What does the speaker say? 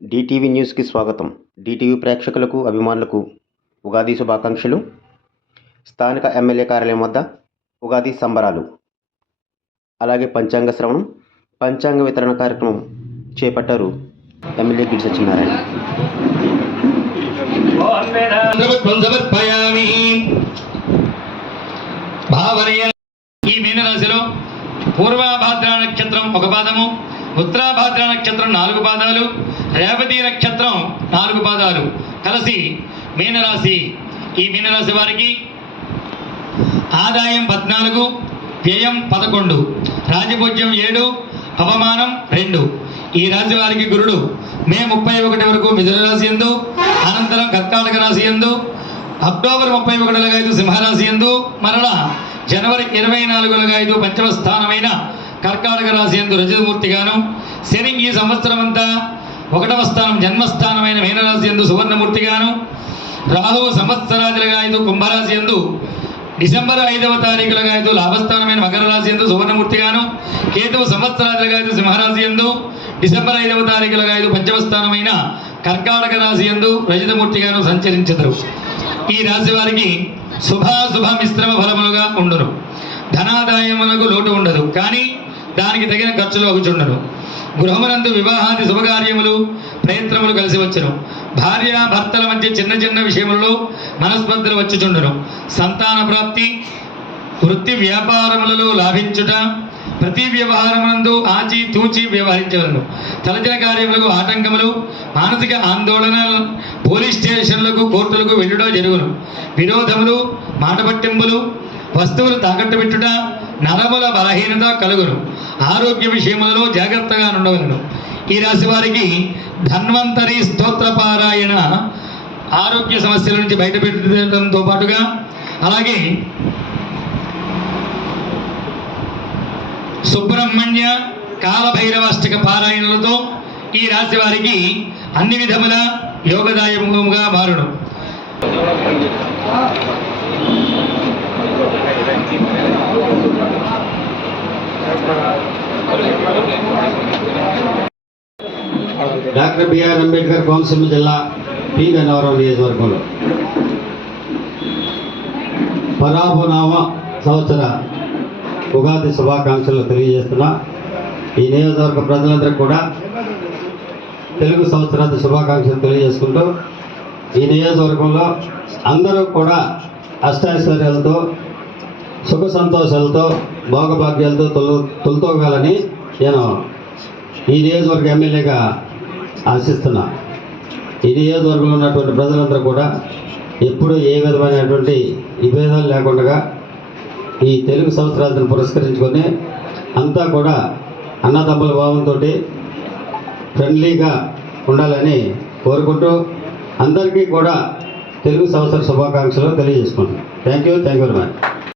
DTV న్యూస్కి స్వాగతం. DTV ప్రేక్షకులకు, అభిమానులకు ఉగాది శుభాకాంక్షలు. స్థానిక ఎమ్మెల్యే కార్యాలయం వద్ద ఉగాది సంబరాలు, అలాగే పంచాంగ శ్రవణం, పంచాంగ వితరణ కార్యక్రమం చేపట్టారు ఎమ్మెల్యే గిడ్డి సత్యనారాయణ. ఈ మీనరాశిలో పూర్వభాద్ర నక్షత్రం ఒక పాదము, ఉత్తరాభాద్ర నక్షత్రం 4 పాదాలు, రేవతి నక్షత్రం 4 పాదాలు కలిసి మీనరాశి. ఈ మీనరాశి వారికి ఆదాయం 14, వ్యయం 11, రాజపూజ్యం 7, అవమానం 2. ఈ రాశి వారికి గురుడు మే 31 వరకు మిథున రాశి యందు, అనంతరం కర్కాటక రాశి యందు, అక్టోబర్ 31 సింహరాశి యందు, మరలా జనవరి 24 పంచమ స్థానమైన కర్కాటక రాశి యందు రజతమూర్తిగాను, శని ఈ సంవత్సరం అంతా 1వ స్థానం జన్మస్థానమైన మీనరాశి యందు సువర్ణమూర్తిగాను, రాహువు సంవత్సరాదిలుగా కుంభరాశి యందు, డిసెంబర్ 5వ తారీఖులుగా లాభస్థానమైన మకర రాశి యందు సువర్ణమూర్తిగాను, కేతువు సంవత్సరాదిలుగా సింహరాశి యందు, డిసెంబర్ 5వ తారీఖులుగా పంచమ స్థానమైన కర్కాటక రాశి యందు రజతమూర్తిగాను సంచరించెదరు. ఈ రాశి వారికి శుభాశుభ మిశ్రమ ఫలములుగా ఉండును. ధనాదాయమునకు లోటు ఉండదు, కానీ దానికి తగిన ఖర్చులు ఒకచుండను. గృహమునందు వివాహాది శుభకార్యములు ప్రయత్నములు కలిసి వచ్చును. భార్య భర్తల మధ్య చిన్న చిన్న విషయములలో మనస్పర్ధలు వచ్చుచుండును. సంతాన ప్రాప్తి, వృత్తి వ్యాపారములలో లాభించుట, ప్రతి వ్యవహారమునందు ఆచి తూచి వ్యవహరించవలను. తలచిన కార్యములకు ఆటంకములు, మానసిక ఆందోళన, పోలీస్ స్టేషన్లకు కోర్టులకు వెళ్ళుట జరుగును. విరోధములు, మాట పట్టింపులు, వస్తువులు తాకట్టు పెట్టుట, నరముల బలహీనత కలుగును. ఆరోగ్య విషయములలో జాగ్రత్తగా ఉండవలను. ఈ రాశి వారికి ధన్వంతరి స్తోత్ర పారాయణ ఆరోగ్య సమస్యల నుంచి బయటపెట్టడంతో పాటుగా, అలాగే సుబ్రహ్మణ్య కాలభైరవాష్టక పారాయణలతో ఈ రాశి వారికి అన్ని విధముల యోగదాయముగా మారును. డాక్టర్ బిఆర్ అంబేద్కర్ కోనసీమ జిల్లా పి గన్నవరం నియోజకవర్గంలో పరాభనామ సంవత్సర ఉగాది శుభాకాంక్షలు తెలియజేస్తున్నా. ఈ నియోజకవర్గ ప్రజలందరికీ కూడా తెలుగు సంవత్సరాది శుభాకాంక్షలు తెలియజేసుకుంటూ, ఈ నియోజకవర్గంలో అందరూ కూడా అష్టాైశ్వర్యాలతో, సుఖ సంతోషాలతో, భోగభాగ్యాలతో తొలతోగాలని నేను ఈ నియోజకవర్గ ఎమ్మెల్యేగా ఆశిస్తున్నా. ఈ నియోజకవర్గంలో ఉన్నటువంటి ప్రజలందరూ కూడా ఎప్పుడూ ఏ విధమైనటువంటి విభేదాలు లేకుండా ఈ తెలుగు సంవత్సరాలను పురస్కరించుకొని అంతా కూడా అన్నదమ్ముల భావంతో ఫ్రెండ్లీగా ఉండాలని కోరుకుంటూ అందరికీ కూడా తెలుగు సంవత్సర శుభాకాంక్షలు తెలియజేసుకుంటున్నాను. Thank you very much.